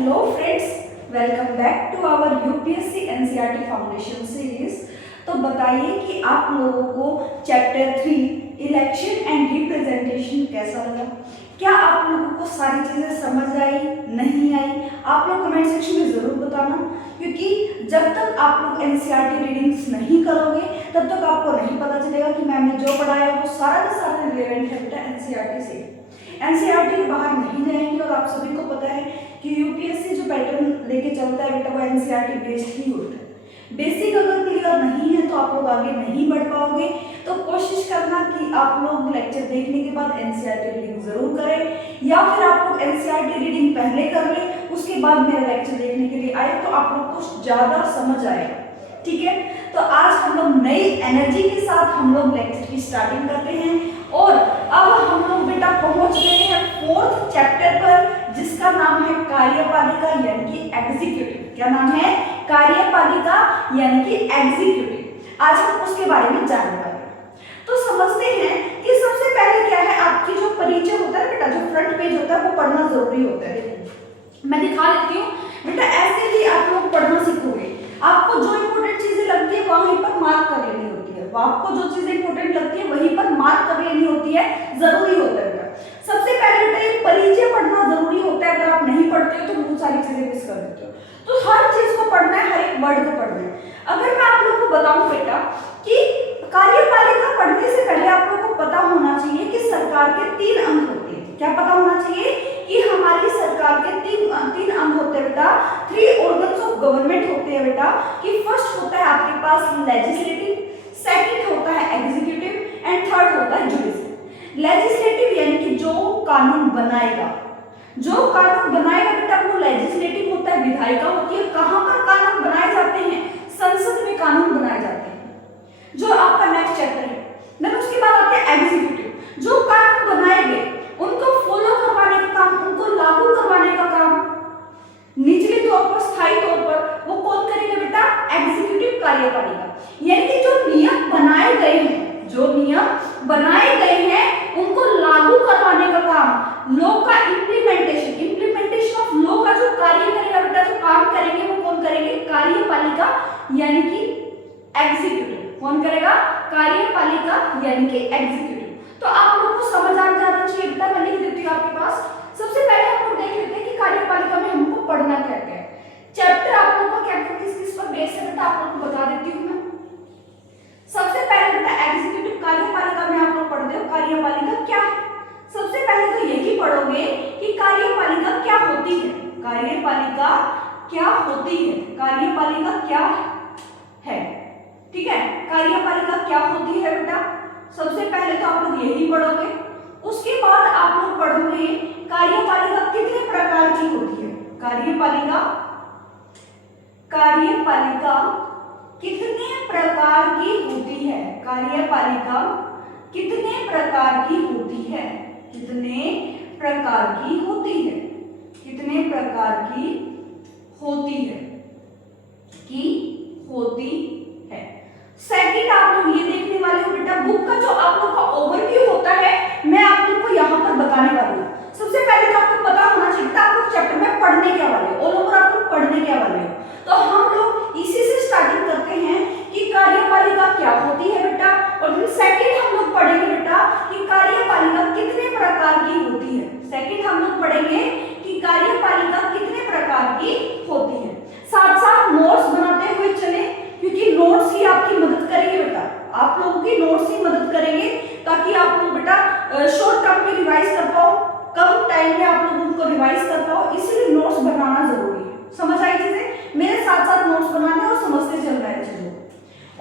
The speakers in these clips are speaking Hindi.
Hello friends, welcome back to our UPSC NCERT foundation series. तो बताइए कि आप लोगों को चैप्टर 3 इलेक्शन एंड रिप्रेजेंटेशन कैसा लगा? क्या आप लोगों को सारी चीज़ें समझ आई, नहीं आई? आप लोग कमेंट सेक्शन में ज़रूर बताना, क्योंकि जब तक आप लोग NCERT रीडिंग्स नहीं करोगे तब तक आपको नहीं पता चलेगा कि मैम ने जो पढ़ाया है वो सारा का सारा रिलेवेंट है बेटा NCERT से। NCERT के बाहर नहीं जाएंगे और आप सभी को पता है कि यूपीएससी जो पैटर्न लेके चलता है बेटा वो NCERT बेस्ड ही होता है। बेसिक अगर क्लियर नहीं है तो आप लोग आगे नहीं बढ़ पाओगे। तो कोशिश करना कि आप लोग लेक्चर देखने के बाद NCERT रीडिंग जरूर करें, या फिर आप लोग NCERT रीडिंग पहले कर लें उसके बाद मेरा लेक्चर देखने के लिए आए, तो आप लोग को ज़्यादा समझ आएगा। ठीक है, तो आज हम लोग नई एनर्जी के साथ हम लोग लेक्चर की स्टार्टिंग करते हैं। और अब हम लोग बेटा पहुंच गए हैं 4th चैप्टर पर, जिसका नाम है कार्यपालिका यानी कि एग्जीक्यूटिव। क्या नाम है? कार्यपालिका यानी कि एग्जीक्यूटिव। आज हम उसके बारे में जानने वाले हैं। तो समझते हैं कि सबसे पहले क्या है, आपकी जो परिचय होता है बेटा, जो फ्रंट पेज होता है वो पढ़ना जरूरी होता है। मैं दिखा लेती हूँ बेटा, ऐसे ही आप लोग पढ़ना सीखोगे। आपको जो इंपॉर्टेंट चीजें लगती है वहीं पर मार्क कर लेनी होती है। आपको जो चीजें इंपॉर्टेंट लगती है वहीं पर मार्क कर लेनी होती है, जरूरी होता है बेटा। सबसे पहले बेटा ये परिचय पढ़ना जरूरी होता है। अगर आप नहीं पढ़ते हो तो बहुत सारी चीजें मिस कर देते हो। तो हर चीज को पढ़ना है, हर एक वर्ड को पढ़ना है। अगर मैं आप लोग को बताऊं बेटा कि कार्यपालिका पढ़ने से पहले आप लोग को पता होना चाहिए कि सरकार के 3 अंग होते हैं। क्या पता होना चाहिए? कि हमारी सरकार के तीन अंग होते हैं बेटा, 3 ऑर्गन्स ऑफ गवर्नमेंट होते हैं बेटा। कि फर्स्ट होता है आपके पास लेजिस्लेटिव, सेकंड होता है एग्जीक्यूटिव एंड थर्ड होता है जुडिशियल। लेजिस्लेटिव यानी कि जो कानून बनाएगा, जो कानून बनाएगा बेटा वो लेजिस्लेटिव होता है, विधायिका होती है। कहां पर कानून बनाए जाते हैं? संसद में कानून बनाए जाते हैं, जो आपका नेक्स्ट चैप्टर है। देन उसके बाद आते हैं एग्जीक्यूटिव, जो कानून बनाए गए उनको फॉलो करवाने का काम, उनको लागू करवाने का काम निचले तौर पर, स्थायी तौर पर वो कौन करेगा बेटा? एग्जीक्यूटिव कार्यपालिका। यानी कि जो नियम बनाए गए हैं, जो नियम बनाए गए हैं उनको लागू करवाने का काम, लॉ का इंप्लीमेंटेशन ऑफ लॉ का जो कार्य करेगा बेटा, जो काम करेंगे वो कौन करेंगे? कार्यपालिका यानी कि एग्जीक्यूटिव। कौन करेगा? कार्यपालिका यानी कि एग्जीक्यूटिव। तो आप लोगों को समझ आ जाना चाहिए बेटा। मैं लिख देती हूँ आपके पास। सबसे पहले हम लोग देख लेते हैं कि कार्यपालिका में हमको पढ़ना क्या क्या है। चैप्टर आप लोगों का क्या किस पर बेस है बेटा, आप लोगों को बता देती हूँ मैं। सबसे पहले बेटा एग्जीक्यूटिव, कार्यपालिका में आप लोग पढ़ते हो कार्यपालिका क्या है। सबसे पहले तो यही पढ़ोगे कि कार्यपालिका क्या होती है। कार्यपालिका क्या होती है? कार्यपालिका क्या है? ठीक है, कार्यपालिका क्या होती है बेटा, सबसे पहले तो आप लोग यही पढ़ोगे। उसके बाद आप लोग पढ़ोगे कार्यपालिका कितने प्रकार की होती है। कार्यपालिका कितने प्रकार की होती है? कार्यपालिका कितने प्रकार की होती है? कितने प्रकार की होती है? कितने प्रकार की होती है? की होती है। सेकंड आप लोग ये देखने वाले हो बेटा, बुक का जो आप लोग का ओवरव्यू होता है मैं आप लोग को यहाँ पर बताने वाली हूँ। सबसे पहले तो आपको पता होना चाहिए बेटा आप लोग चैप्टर में पढ़ने क्या वाले हो, ऑल ओवर आप लोग पढ़ने क्या वाले हो। तो हम लोग इसी से स्टार्टिंग करते हैं कि कार्यपालिका क्या होती है बेटा, और फिर सेकंड हम लोग पढ़ेंगे बेटा कि कार्यपालिका कितने प्रकार की होती है। सेकंड हम लोग पढ़ेंगे कि कार्यपालिका कितने प्रकार की होती है। साथ साथ नोट्स बनाते हुए चले, क्योंकि नोट्स ही आपकी मदद करेंगे बेटा, आप लोगों की नोट्स ही मदद करेंगे, ताकि आप लोग बेटा शॉर्ट टर्म में रिवाइज कर पाओ, कम टाइम में आप लोग उनको रिवाइज कर पाओ। इसलिए नोट्स बनाना जरूरी है। समझ आई चीजें? मेरे साथ साथ नोट्स बनाने और समझते चल रहे हैं चीजों।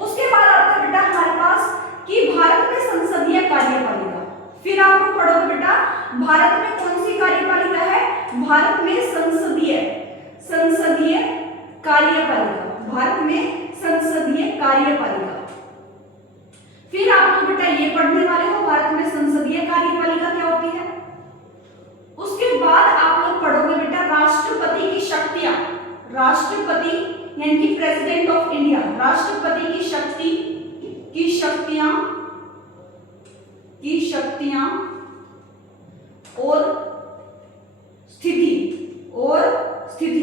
उसके बाद आता है बेटा हमारे पास कि भारत में संसदीय कार्यपालिका। फिर आप लोग पढ़ोगे बेटा भारत में कौन सी कार्यपालिका है? भारत में संसदीय कार्यपालिका। भारत में संसदीय कार्यपालिका। फिर आप लोग बेटा ये पढ़ने वाले हो भारत में संसदीय कार्यपालिका क्या होती है। उसके बाद आप लोग पढ़ोगे बेटा राष्ट्रपति की शक्तियां। राष्ट्रपति यानी कि प्रेसिडेंट ऑफ इंडिया, राष्ट्रपति की शक्तियां और स्थिति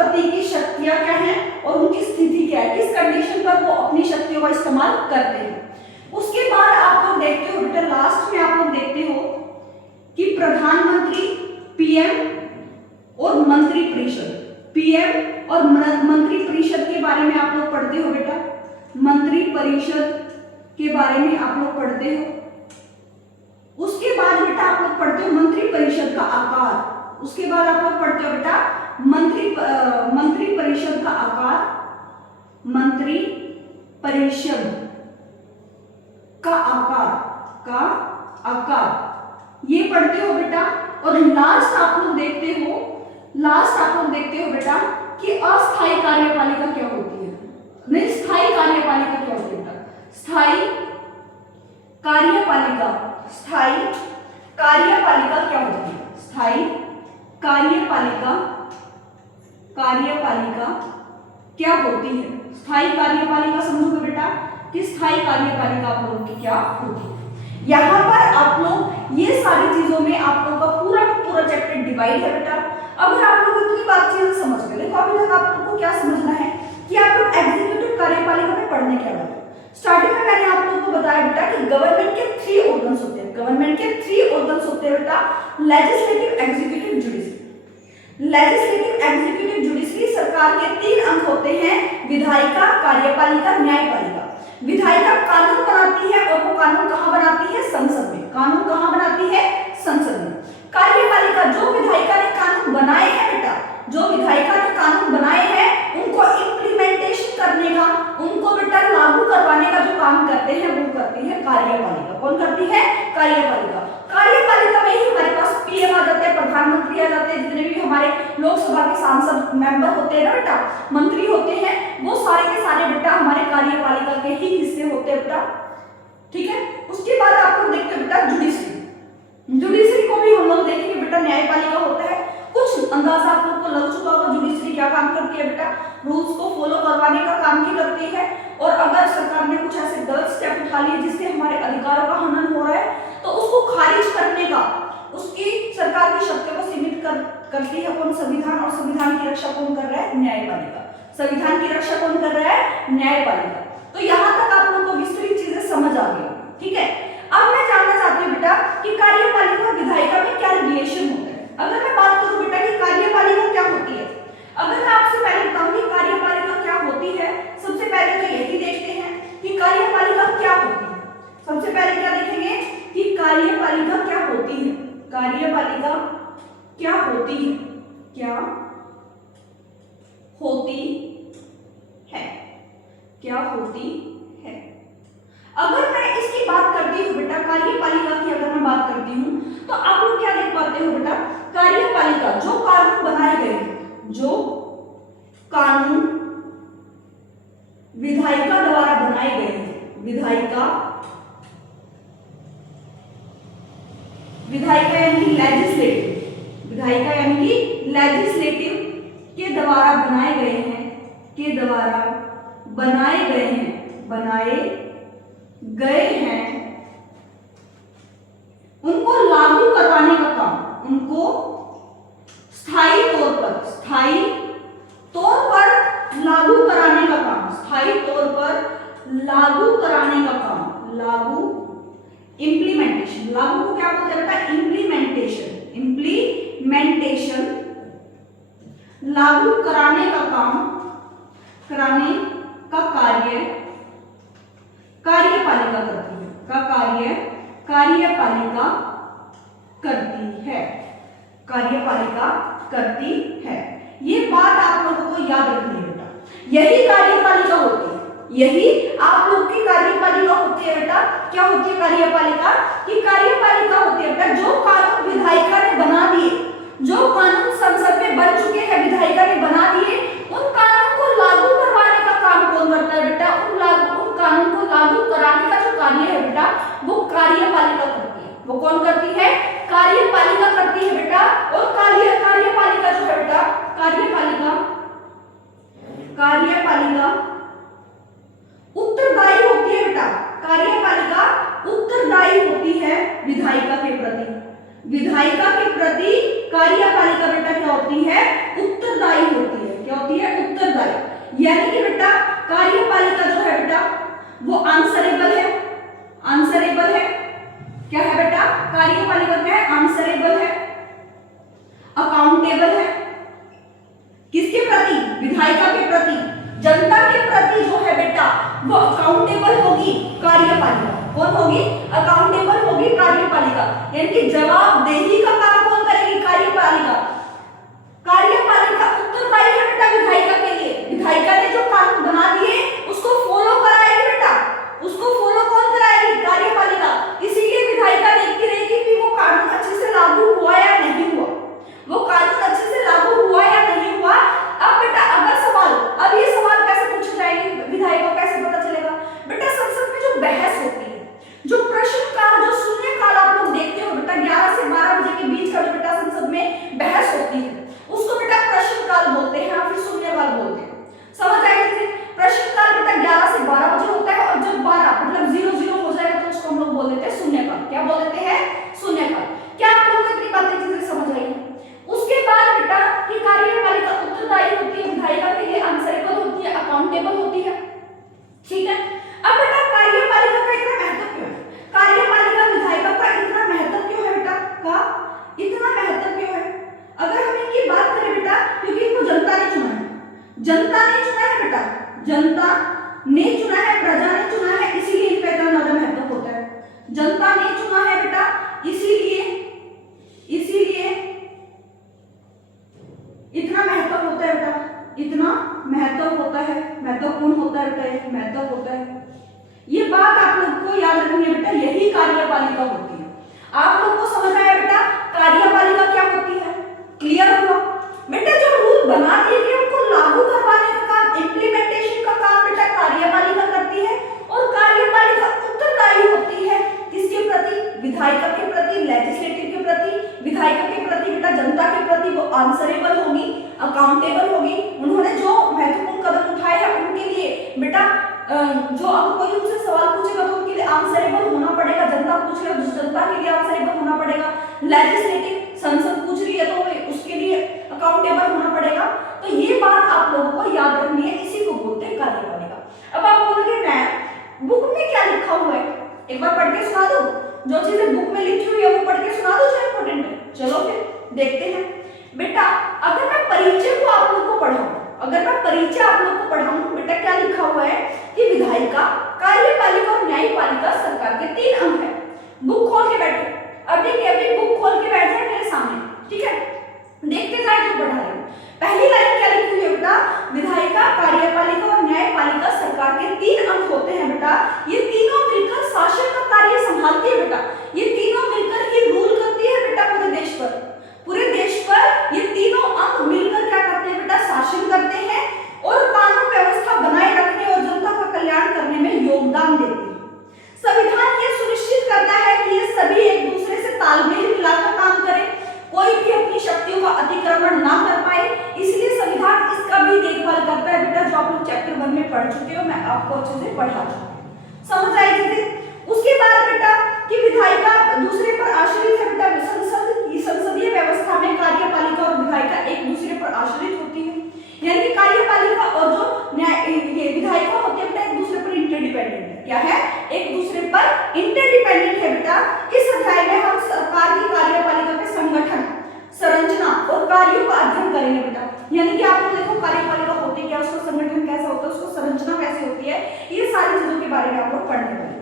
राष्ट्रपति की शक्तियां क्या हैं और उनकी स्थिति क्या है, किस कंडीशन पर वो अपनी शक्तियों का इस्तेमाल करते हैं। उसके बाद आप लोग देखते हो बेटा, लास्ट में आप लोग देखते हो कि प्रधानमंत्री, पीएम और मंत्री परिषद, पीएम और मंत्री परिषद के बारे में आप लोग पढ़ते हो बेटा, मंत्री परिषद के बारे में आप लोग पढ़ते हो। उसके बाद बेटा आप लोग पढ़ते हो मंत्री परिषद का आकार, उसके बाद आप लोग पढ़ते हो बेटा मंत्री परिषद का आकार, मंत्री परिषद का आकार ये पढ़ते हो बेटा। और लास्ट आप लोग देखते हो बेटा कि अस्थायी कार्यपालिका क्या होती है, नहीं स्थायी कार्यपालिका क्या होती है बेटा, स्थायी कार्यपालिका क्या होती है, स्थायी कार्यपालिका क्या होती है। स्थायी कार्यपालिका समझोगे बेटा कि स्थायी कार्यपालिका आप लोगों की क्या होती है। यहाँ पर आप लोग ये सारी चीजों में आप लोगों का पूरा चैप्टर डिवाइड है बेटा। अगर आप लोग इतनी बात चीजें समझ गए तो अभी तक आप लोगों को क्या समझना है कि आप लोग एग्जीक्यूटिव कार्यपालिका में पढ़ने क्या वाले। स्टार्टिंग में मैंने आप लोगों को बताया बेटा कि गवर्नमेंट के 3 ऑर्गन्स होते हैं, गवर्नमेंट के 3 ऑर्गन्स होते हैं बेटा, legislative, executive, judiciary. Legislative, executive, judiciary सरकार के 3 अंग होते हैं, विधायिका, कार्यपालिका, न्यायपालिका। विधायिका कानून बनाती है और वो कानून कहाँ बनाती है, संसद में। कानून कहाँ बनाती है, संसद में। कार्यपालिका, जो विधायिका ने कानून बनाए हैं बेटा, जो विधायिका ने कानून बनाए हैं उनको इम्प्लीमेंटेशन करने का, उनको बेटा लागू करवाने का जो काम करते हैं वो करती है कार्यपालिका। कौन करती है, कार्यपालिका। कार्यपालिका में ही हमारे पास पीएम आ जाते हैं, प्रधानमंत्री आ जाते हैं, जितने भी हमारे लोकसभा के सांसद मेंबर होते हैं ना बेटा, मंत्री होते हैं, वो सारे के सारे बेटा हमारे कार्यपालिका के ही हिस्से होते हैं बेटा। ठीक है। उसके बाद आप लोग देखते हैं बेटा जुडिशरी। जुडिशरी को भी हम लोग देखेंगे बेटा, न्यायपालिका होता है। कुछ अंदाजा आप लोग को लग चुका होगा जुडिशरी क्या काम करती है बेटा, रूल्स को फॉलो करवाने का काम भी करती है। और अगर सरकार ने कुछ ऐसे गलत स्टेप उठा लिए जिससे हमारे अधिकारों का हनन हो रहा है तो उसको खारिज करने का, उसकी सरकार की शक्तियों को सीमित करती है कौन, संविधान। और संविधान की रक्षा कौन कर रहा है, न्यायपालिका। संविधान की रक्षा कौन कर रहा है, न्यायपालिका। तो यहाँ तक आप लोगों को विस्तृत चीजें समझ आ गई। ठीक है। अब मैं जानना चाहती हूँ बेटा कि कार्यपालिका और विधायिका में क्या रिलेशन होता है। अगर मैं बात करूँ बेटा कि कार्यपालिका क्या होती है, अगर मैं आपसे पहले बताऊं कि कार्यपालिका क्या होती है, सबसे पहले तो यही देखते हैं कि कार्यपालिका क्या होती है। सबसे पहले क्या देखेंगे कि कार्यपालिका क्या होती है। कार्यपालिका क्या होती है, क्या होती है, क्या होती है। अगर मैं इसकी बात करती हूँ बेटा, कार्यपालिका की अगर मैं बात करती हूँ तो आप लोग क्या देख पाते हो बेटा, कार्यपालिका जो कानून बनाए गए हैं, जो कानून विधायिका द्वारा बनाए गए हैं, विधायिका यानी कि लेजिस्लेटिव, विधायिका यानी कि लेजिस्लेटिव के द्वारा बनाए गए हैं, के द्वारा बनाए गए हैं, उनको लागू करवाने का काम, उनको स्थायी तौर पर लागू कराने का काम, स्थायी तौर पर लागू कराने का काम, लागू इम्प्लीमेंटेशन। लागू को क्या बोलते हैं बेटा, इम्प्लीमेंटेशन। लागू कराने का काम, कराने का कार्य कार्यपालिका करती है, का कार्य कार्यपालिका करती है। ये बात आप लोगों को याद रखनी है बेटा, यही कार्यपालिका होती है, यही आप लोग की कार्यपालिका होती है बेटा। क्या होती है कार्यपालिका, कि कार्यपालिका होती है बेटा जो कानून विधायिका ने बना दिए, जो कानून संसद में बन चुके हैं, विधायिका ने बना दिए, उन कानून को लागू करवाने का काम कौन करता है बेटा, उन कानून को लागू कराने का जो कार्य है बेटा वो कार्यपालिका करती है। वो कौन करती है, कार्यपालिका करती है बेटा। और कार्यपालिका जो है बेटा, कार्यपालिका उत्तरदायी होती है बेटा, कार्यपालिका उत्तरदायी होती है विधायिका के प्रति। विधायिका के प्रति कार्यपालिका बेटा क्या होती है, उत्तरदायी होती है। क्या विधायिका के प्रति, जनता के प्रति जो है बेटा वो अकाउंटेबल होगी कार्यपालिका। कौन होगी? अकाउंटेबल होगी कार्यपालिका, यानी कि जवाबदेही का काम कौन करेगी? कार्यपालिका। कार्यपालिका उत्तरदायी है बेटा विधायिका के लिए। विधायिका ने जो कानून बना दिए उसको फॉलो कराएगी बेटा, उसको फॉलो कौन कराएगी? कार्यपालिका। इसीलिए विधायिका देखती रहेगी कि वो कानून अच्छे से लागू हुआ या नहीं हुआ, वो कानून अच्छे से लागू हुआ या नहीं हुआ। अब बेटा अगर सवाल, अब ये सवाल कैसे पूछे जाएंगे, विधायिका को कैसे पता चलेगा? बेटा संसद में जो बहस होती है, जो प्रश्नकाल, जो शून्यकाल आप लोग देखते हो बेटा 11 से 12 बजे के बीच का जो बेटा संसद में बहस होती है उसको बेटा प्रश्नकाल बोलते हैं या फिर शून्यकाल बोलते हैं। समझ आई चीजें? प्रश्नकाल बेटा 11 से 12 बजे होता है और जब 12 मतलब 00 हो जाएगा तो उसको हम लोग बोल देते हैं शून्यकाल। क्या बोल देते हैं? शून्यकाल। क्या आप लोगों को इतनी बातें चीजें समझ आई? उसके बाद बेटा कि कार्यपालिका उत्तरदायी होती है, विधायिका के लिए आंसरेबल होती है, अकाउंटेबल होती है। ठीक है। अब बेटा कार्यपालिका का इतना महत्व क्यों है? कार्यपालिका विधायिका का इतना महत्व क्यों है बेटा? का इतना महत्व क्यों है? अगर हम इनकी बात करें बेटा, क्योंकि इनको जनता ने चुना है, जनता ने चुना है बेटा, जनता ने चुना है, प्रजा ने चुना है, इसीलिए इनका इतना ज्यादा महत्व होता है। जनता ने चुना है बेटा, इसीलिए इतना महत्व होता है बेटा, इतना महत्व होता है, महत्वपूर्ण होता है बेटा, महत्व होता है। ये बात आप लोग को याद रखनी है बेटा, यही कार्यपालिका होती है। आप लोग को समझ आया बेटा कार्यपालिका क्या होती है? क्लियर हुआ बेटा? जो रूल बना दिए गए उनको लागू करवाने का काम, इम्प्लीमेंटेशन का काम बेटा कार्यपालिका करती है। और कार्यपालिका उत्तरदायी होती है किसके प्रति? विधायिका के प्रति, लेजिस्लेटिव के प्रति। विधायिका के प्रति बेटा जनता के प्रति वो आंसरेबल होगी, अकाउंटेबल होगी। उन्होंने जो महत्वपूर्ण कदम उठाए हैं उनके लिए बेटा जो अब कोई उनसे सवाल पूछेगा तो उनके लिए आंसरेबल होना पड़ेगा। जनता पूछ रही है तो जनता के लिए आंसरेबल होना पड़ेगा। लेजिस्लेटिव संसद पूछ रही है तो उसके लिए अकाउंटेबल होना पड़ेगा। तो ये बात आप लोगों को याद रखनी है, इसी को बोलते हैं कार्यपालिका। अब आप बोलोगे मैम बुक में क्या लिखा हुआ है? एक बार पढ़ के सुना दो, जो चीजें बुक में लिखी हुई है वो पढ़ के सुना दो जो इंपॉर्टेंट है। चलो फिर देखते हैं बेटा। अगर मैं परिचय को आप लोग को पढ़ाऊं, अगर मैं परिचय आप लोग को पढ़ाऊं बेटा, क्या लिखा हुआ है कि विधायिका, कार्यपालिका और न्यायपालिका सरकार के 3 अंग है। बुक खोल के बैठो, अभी बुक खोल के बैठ जाए मेरे सामने, ठीक है? देखते जाए जो पढ़ा रहे हो। पहली लाइन क्या लिखी हुई है बेटा? विधायिका, कार्यपालिका और न्यायपालिका सरकार के 3 अंग होते हैं बेटा। ये तीनों मिलकर शासन का कार्य संभालती है बेटा। ये तीनों मिलकर ही रूल करती है बेटा पूरे देश पर। पूरे देश पर ये तीनों अंग मिलकर क्या करते हैं बेटा? शासन करते हैं और कानून व्यवस्था बनाए रखने और जनता का कल्याण करने में योगदान देते हैं। संविधान ये सुनिश्चित करता है कि ये सभी एक दूसरे से तालमेल मिलाकर काम करें, कोई भी अपनी शक्तियों का अतिक्रमण ना कर पाए। इसलिए संविधान इसका भी देखभाल करता है बेटा, जो आप लोग चैप्टर 1 में पढ़ चुके हो, मैं आपको अच्छे से पढ़ा चुकी हूं। समझ आई चीजें? उसके बाद बेटा कि विधायिका दूसरे पर आश्रित है बेटा। संसदीय व्यवस्था में कार्यपालिका और विधायिका एक दूसरे पर आश्रित होती है, यानी कि कार्यपालिका और जो विधायिका होती है बेटा एक दूसरे पर इंटरडिपेंडेंट है। क्या है? एक दूसरे पर इंटरडिपेंडेंट है बेटा। इस अध्याय में हम सरकार की कार्यपालिका के संगठन, संरचना और कार्यों का अध्ययन करेंगे बेटा। यानी कि आप लोग देखो कार्यपालिका होती क्या, उसका संगठन कैसा होता है, उसको संरचना कैसे होती है, ये सारी चीजों के बारे में आप लोग पढ़ने वाले।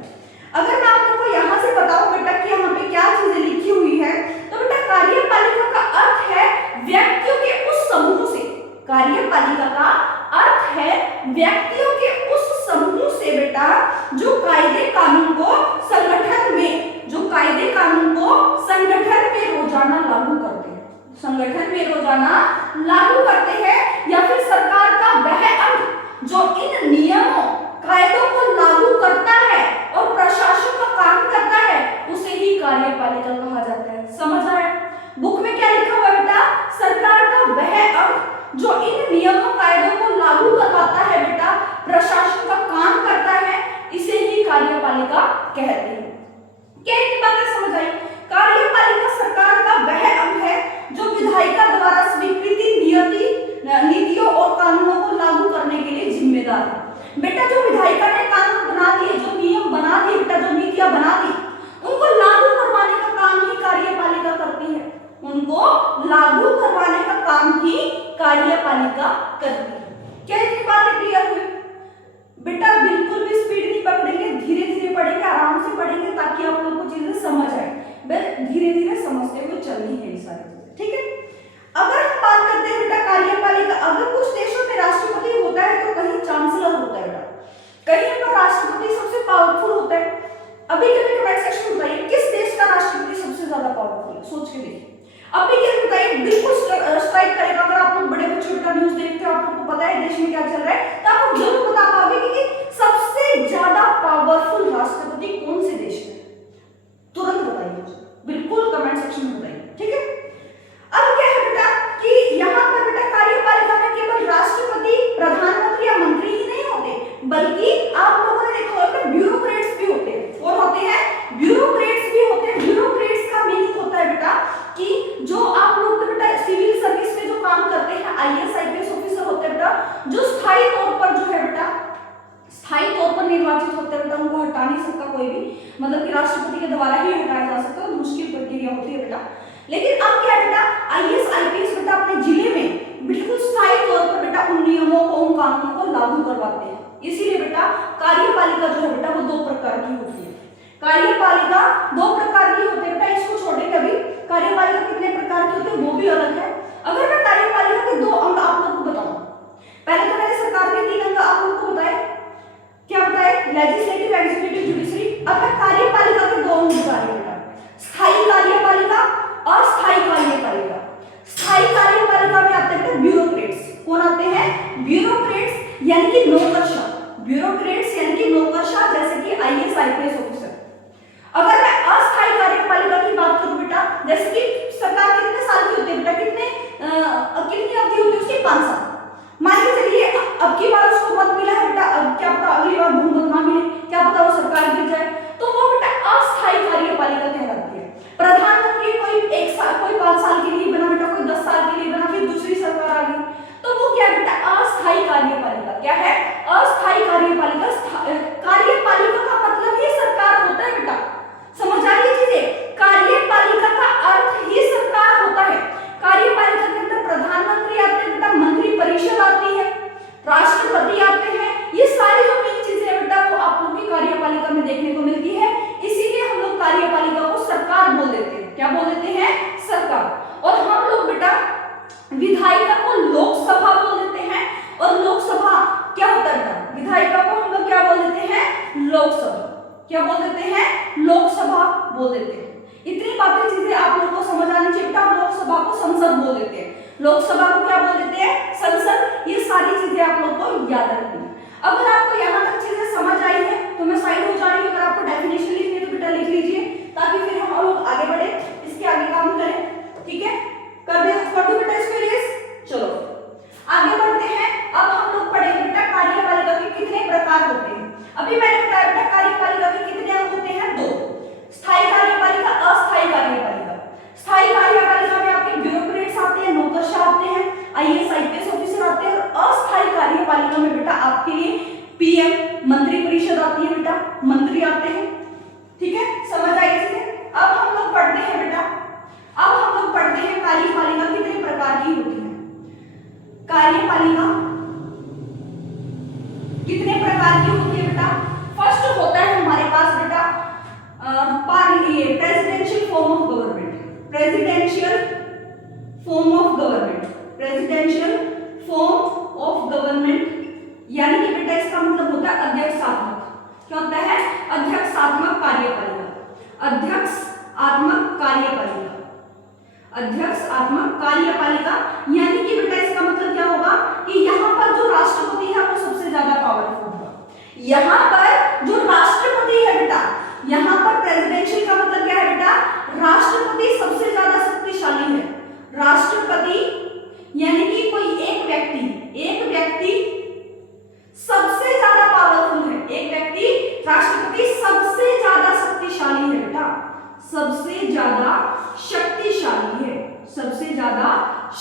अगर मैं आप लोग को यहाँ से बताऊं बेटा कि यहाँ पे क्या चीजें लिखी हुई है, तो बेटा कार्यपालिका का अर्थ है व्यक्तियों के उस समूह से, कार्यपालिका का अर्थ है व्यक्तियों के उस समूह से बेटा जो कायदे कानून को संगठन में, जो कायदे कानून को संगठन में रोजाना लागू करते हैं, संगठन में रोजाना लागू करते हैं, या फिर सरकार का वह अंग जो इन नियमों कायदों को लागू करता है और प्रशासन का काम करता है, उसे ही कार्यपालिका कहा जाता है। समझ आया? बुक में क्या लिखा हुआ है बेटा? सरकार का वह अंग जो इन नियमों कायदों को लागू करवाता है बेटा, प्रशासन का काम करता है, इसे ही कार्यपालिका कहते हैं। क्या इतनी बातें समझ आई? कार्यपालिका सरकार का वह अंग है जो विधायिका द्वारा स्वीकृति नीतियों और कानूनों को लागू करने के लिए जिम्मेदार है। बेटा जो विधायिका ने कानून बना दिए, जो नियम बना दिए बेटा, जो नीतियां बना दी, उनको लागू करवाने का काम ही कार्यपालिका करती है। उनको लागू करवाने का काम ही कार्यपालिका करती है। क्या इतनी बातें क्लियर हुई? बेटा बिल्कुल भी स्पीड नहीं पकड़ेंगे, धीरे धीरे पढ़ेंगे, आराम से पढ़ेंगे ताकि आप लोगों को चीजें समझ आए। बस धीरे धीरे समझते हुए चलनी है ये सारी चीजें, ठीक है। अगर हम बात करते हैं बेटा कार्यपालिका, अगर कुछ देशों में राष्ट्रपति होता है तो कहीं चांसलर होता है बेटा, कहीं पर राष्ट्रपति सबसे पावरफुल होता है। अभी कभी कमेंट सेक्शन में बताइए किस देश का राष्ट्रपति सबसे ज्यादा पावरफुल है, सोच के देखिए। अभी क्या बताइए, बिल्कुल स्ट्राइक करेगा। अगर आप लोग बड़े बच्चों का न्यूज देखते हो, आप लोगों को पता है देश में क्या चल रहा है, तो आप लोग जरूर बता पाओगे कि सबसे ज्यादा पावरफुल राष्ट्रपति कौन से देश में, तुरंत बताइए मुझे, बिल्कुल कमेंट सेक्शन में बताइए, ठीक है। अब क्या है बेटा कि यहाँ पर बेटा कार्यपालिका में केवल राष्ट्रपति, प्रधानमंत्री या मंत्री ही नहीं होते, बल्कि आप लोगों ने देखा होगा ब्यूरोक्रेट्स भी होते हैं। कौन होते हैं? ब्यूरोक्रेट्स भी होते हैं। ब्यूरोक्रेट्स का मीनिंग होता है बेटा कि जो आप लोग बेटा सिविल सर्विस में जो काम करते हैं, आईएएस आईपीएस ऑफिसर होते हैं बेटा, जो स्थायी तौर पर जो है बेटा स्थायी तौर पर निर्वाचित होते हैं बेटा, उनको हटा नहीं सकता कोई भी, मतलब कि राष्ट्रपति के द्वारा ही हटाया जा सकता है, मुश्किल प्रक्रिया होती है बेटा। लेकिन अब क्या बेटा आईएएस आईपीएस बेटा अपने जिले में बिल्कुल स्थायी तौर पर बेटा उन नियमों को, उन कानूनों को लागू करवाते हैं। इसीलिए बेटा कार्यपालिका जो है बेटा वो 2 प्रकार की होती है। कार्यपालिका 2 प्रकार की होती है बेटा, इसको छोड़ेंगे अभी। कार्यपालिका कितने प्रकार की होती है वो भी अलग है। अगर मैं कार्यपालिका के 2 अंग आप लोगों को बताऊं, पहले तो मैंने सरकार के 3 अंग आप लोगों को बताए, क्या बताए? Legislative, executive, judiciary. अब मैं कार्यपालिका के 2 अंग बता रही हूं बेटा, स्थायी कार्यपालिका, अस्थायी कार्यपालिका। स्थायी कार्यपालिका में आते हैं ब्यूरोक्रेट्स। कौन आते हैं? ब्यूरोक्रेट्स यानी कि नौकरशाह। ब्यूरोक्रेट्स यानी कि नौकरशाह, जैसे कि आईएएस आईपीएस ऑफिसर। अगर मैं अस्थायी कार्यपालिका की बात करूं बेटा, जैसे कि सरकार कितने साल की होती है बेटा, कितनी अवधि होती है उसकी? 5 साल। मान के चलिए अब की बार उसको मत मिला है बेटा, अब क्या पता अगली बार बहुमत ना मिले, क्या पता वो सरकार गिर जाए, तो वो बेटा अस्थायी कार्यपालिका कहलाती है। प्रधानमंत्री कोई 1 साल, कोई 5 साल के लिए बना बेटा, कोई 10 साल के लिए बना, फिर दूसरी सरकार आ गई, तो वो क्या बेटा अस्थायी कार्यपालिका। क्या है? अस्थायी कार्यपालिका। कार्यपालिका का मतलब ही सरकार होता है बेटा, समझ आ रही है चीजें? कार्यपालिका का अर्थ ही सरकार होता है। कार्यपालिका के अंदर प्रधानमंत्री आते हैं बेटा, मंत्री परिषद आती है, राष्ट्रपति आते हैं, ये सारी जो मेन चीजें है बेटा वो आप लोग की कार्यपालिका में देखने को मिलती है। इसीलिए हम लोग कार्यपालिका को सरकार बोल देते हैं। क्या बोल देते हैं? सरकार। और हम लोग बेटा विधायिका को लोकसभा बोल देते हैं। और लोकसभा क्या होता है बेटा? विधायिका को हम लोग क्या बोल देते हैं? लोकसभा। क्या बोल देते हैं? लोकसभा बोल देते हैं। इतनी बातें चीजें आप लोगों को समझ आनी चाहिए बेटा। लोकसभा को संसद बोल देते हैं, लोकसभा को क्या बोल देते हैं? संसद। ये सारी चीजें आप लोग को याद रखनी है। अगर आपको यहाँ तक चीजें समझ आई है तो मैं साइड हो जा रही हूँ। अगर आपको डेफिनेशन लिखनी है तो बेटा लिख लीजिए, ताकि फिर हम लोग आगे बढ़े, इसके आगे काम करें, ठीक है। कर दो बेटा इसको इरेज। चलो आगे बढ़ते हैं। अब हम लोग पढ़ेंगे बेटा कार्यपालिका के कितने प्रकार होते हैं। अभी मैंने बताया बेटा कार्यपालिका के कितने अंग होते हैं? 2। स्थायी कार्यपालिका, अस्थायी कार्यपालिका। स्थायी कार्यपालिका में आपके ब्यूरोक्रेट्स आते हैं, नौकरशाह आते हैं, आईएएस आईपीएस ऑफिसर आते हैं। और अस्थायी कार्यपालिका में बेटा आपके लिए पीएम, मंत्री परिषद आती है बेटा, मंत्री आते हैं, ठीक है। समझ आई इसे? अब हम लोग पढ़ते हैं बेटा, अब हम लोग पढ़ते हैं कार्यपालिका कितने प्रकार की होती है। कार्यपालिका कितने प्रकार की होती है बेटा? फर्स्ट होता है हमारे पास बेटा presidential form of government. Presidential form of government, presidential form of government यानी कि बेटा इसका मतलब होता है अध्यक्षात्मक। क्या होता है? अध्यक्षात्मक कार्यपालिका। अध्यक्षात्मक कार्यपालिका, अध्यक्षात्मक कार्यपालिका यानी कि बेटा इसका मतलब क्या होगा कि यहाँ पर जो राष्ट्रपति है वो सबसे ज्यादा पावरफुल होगा। यहाँ पर जो राष्ट्रपति है बेटा, यहाँ पर प्रेसिडेंशियल का मतलब क्या है बेटा? राष्ट्रपति सबसे ज्यादा शक्तिशाली है। राष्ट्रपति यानी कि कोई एक व्यक्ति सबसे ज्यादा पावरफुल है। एक व्यक्ति राष्ट्रपति सबसे ज्यादा शक्तिशाली है बेटा, सबसे ज्यादा शक्तिशाली है, सबसे ज्यादा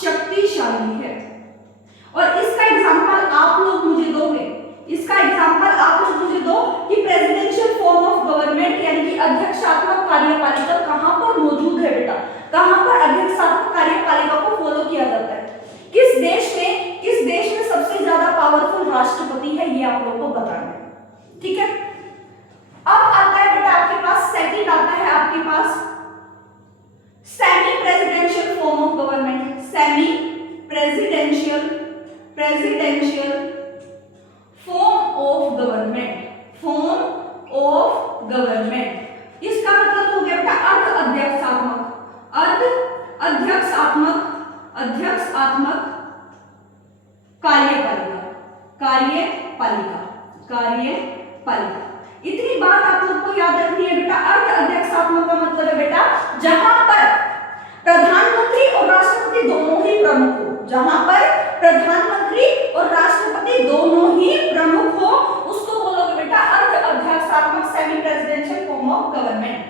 शक्तिशाली है। और इसका एग्जांपल आप लोग मुझे दोगे, इसका एग्जांपल आप लोग मुझे दो कि प्रेसिडेंशियल फॉर्म ऑफ गवर्नमेंट यानी कि अध्यक्षात्मक कार्यपालिका कहां पर मौजूद है बेटा, कहां पर अध्यक्षात्मक कार्यपालिका को सबसे ज्यादा पावरफुल राष्ट्रपति है, ये आप लोगों को बताना है। ठीक है, अब आता है बेटा आपके पास सेकंड आता है आपके पास semi presidential form of government. Semi presidential form of government, form of government. इसका मतलब हो गया बेटा अध्यक्षात्मक कार्यपालिका। इतनी बात आप लोग को याद रखनी है बेटा। अर्ध अध्यक्षात्मक का मतलब है बेटा जहां पर प्रधानमंत्री और राष्ट्रपति दोनों ही प्रमुख हो, जहां पर प्रधानमंत्री और राष्ट्रपति दोनों ही प्रमुख हो, उसको बोलोगे बेटा अर्ध अध्यक्षात्मक semi presidential form of government.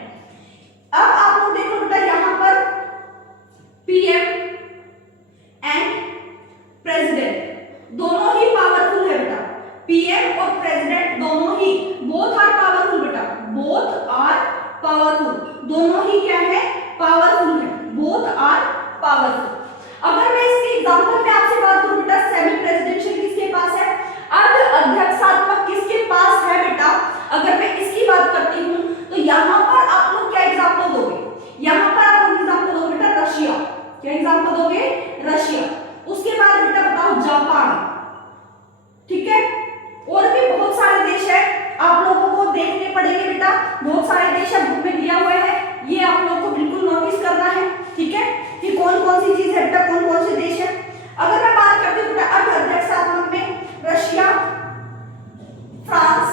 अब आप लोग देखो बेटा यहां पर पीएम एंड प्रेसिडेंट दोनों ही पावरफुल है बेटा। पीएम और प्रेसिडेंट दोनों ही बोथ आर पावरफुल बेटा, बोथ आर पावरफुल, दोनों ही क्या है पावरफुल है, बोथ आर पावरफुल। अगर मैं इसके एग्जांपल में आपसे बात करूं बेटा सेमी प्रेसिडेंशियल किसके पास है, अर्ध अध्यक्षात्मक किसके पास है बेटा, अगर मैं इसकी बात करती हूं तो यहां पर आप लोग क्या एग्जांपल दोगे, यहां पर आप लोग एग्जांपल दोगे बेटा रशिया। क्या एग्जांपल दोगे, रशिया। उसके बाद बेटा बताओ जापान। ठीक है, और भी बहुत सारे देश है, आप लोगों को देखने पड़ेंगे बेटा, बहुत सारे देश है बुक में दिया हुआ है, ये आप लोग को बिल्कुल नोटिस करना है। ठीक है, कि कौन कौन सी चीज है बेटा, कौन कौन से देश है। अगर मैं बात करती हूँ बेटा अर्ध अध्यक्षात्मक में रशिया, फ्रांस,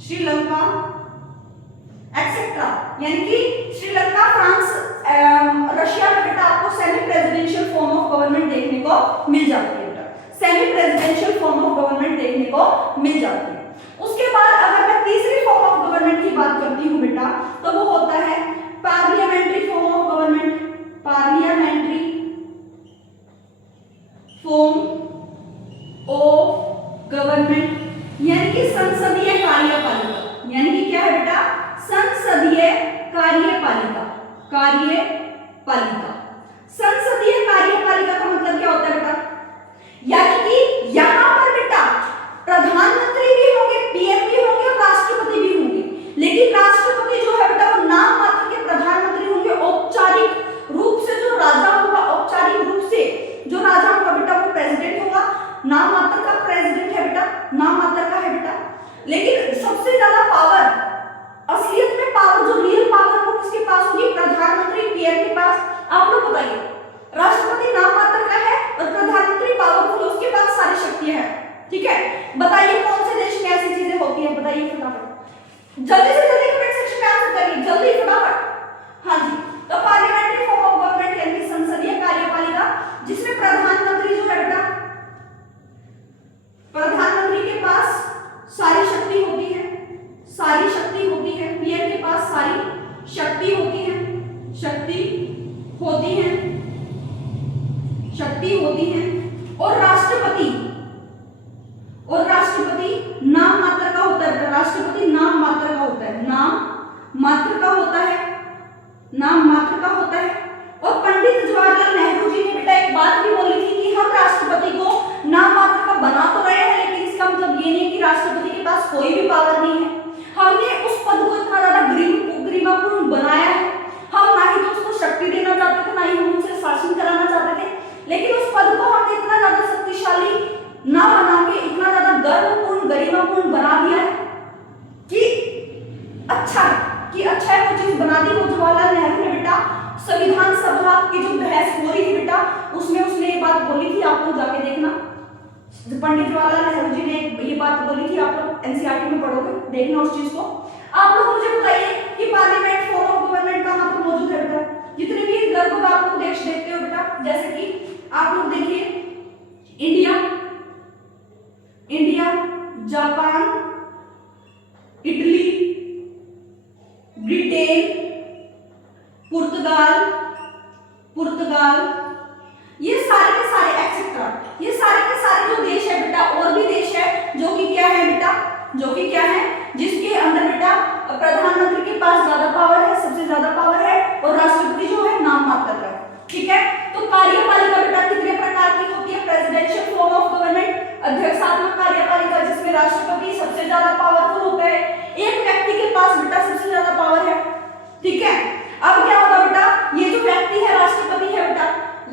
श्रीलंका एक्सेट्रा, यानी कि श्रीलंका, फ्रांस, रशिया में बेटा आपको semi presidential form of government देखने को मिल जाती है बेटा, semi presidential form of government देखने को मिल जाती है। उसके बाद अगर मैं तीसरी फॉर्म ऑफ गवर्नमेंट की बात करती हूँ बेटा तो वो होता है parliamentary form of government. Parliamentary form of government यानी कि संसदीय कार्यपालिका, यानी कि क्या है बेटा संसदीय कार्यपालिका। संसदीय कार्यपालिका का मतलब क्या होता है बेटा, यानी कि यहां पर बेटा प्रधानमंत्री भी होंगे, पीएम भी होंगे और राष्ट्रपति भी होंगे, लेकिन राष्ट्रपति जो है बेटा वो नाम मात्र के प्रधानमंत्री होंगे। औपचारिक रूप से जो राजा होगा, औपचारिक रूप से जो राजा होगा बेटा वो प्रेसिडेंट होगा, नाम मात्र का प्रेसिडेंट है बेटा, नाम मात्र का है बेटा। लेकिन सबसे ज्यादा पावर, असलियत में पावर, जो रियल पावर वो किसके पास होगी, प्रधानमंत्री पीएम के पास। आप लोग बताइए, राष्ट्रपति नाम मात्र का है और प्रधानमंत्री पावरफुल, उसके पास सारी शक्तियां हैं। ठीक है, बताइए कौन से देश में ऐसी चीजें होती हैं, बताइए फटाफट, जल्दी से जल्दी कमेंट सेक्शन में आंसर करिए, जल्दी फटाफट। हाँ जी, तो पार्लियामेंट्री फॉर्म ऑफ गवर्नमेंट यानी संसदीय कार्यपालिका जिसमें प्रधानमंत्री जो है बेटा, प्रधानमंत्री के पास सारी शक्ति होती है, पीएम के पास सारी शक्ति होती है, और राष्ट्रपति नाम मात्र का होता है, राष्ट्रपति नाम मात्र का होता है, नाम मात्र का होता है। और पंडित जवाहरलाल नेहरू जी ने बेटा एक बात भी बोली थी कि हम राष्ट्रपति को नाम मात्र का बना तो रहे हैं, लेकिन इसका मतलब ये नहीं कि राष्ट्रपति के पास कोई भी पावर नहीं है। हमने उस पद को इतना ज्यादा गरिमापूर्ण बनाया है, हम ना ही तो उसको शक्ति देना चाहते थे, ना ही हम उनसे शासन कराना चाहते थे, लेकिन उस पद को हमने इतना ज्यादा शक्तिशाली ना बना के इतना ज्यादा गर्वपूर्ण, गरिमापूर्ण बना दिया है कि अच्छा है वो चीज बना दी। वो जवाहरलाल नेहरू ने बेटा संविधान सभा की जो बहस हो रही थी बेटा, उसमें उसने ये बात बोली थी, आप लोग जाके देखना, पंडित जवाहरलाल नेहरू जी ने ये बात बोली थी, आप लोग एनसीईआरटी में पढ़ोगे, देखना उस चीज को। आप लोग मुझे बताइए कि पार्लियामेंट फॉर्म ऑफ गवर्नमेंट कहां पर मौजूद है बेटा, जितने भी लगभग आप लोग देश देखते हो बेटा, जैसे कि आप लोग देखिए इंडिया, जापान, इटली, ब्रिटेन, पुर्तगाल, ये सारे के सारे एक्सेट्रा, ये सारे के सारे जो देश है बेटा, और भी देश है जो कि क्या है बेटा, जिसके अंदर बेटा प्रधानमंत्री के पास ज्यादा पावर है, सबसे ज्यादा पावर है, और राष्ट्रपति जो है नाम मात्र का। ठीक है, तो कार्यपालिका अध्यक्षात्मक कार्यपालिका जिसमें राष्ट्रपति सबसे ज्यादा पावरफुल होता है, एक व्यक्ति के पास बेटा सबसे ज्यादा पावर है, ठीक है। अब क्या होगा बेटा, ये जो व्यक्ति है राष्ट्रपति है बेटा,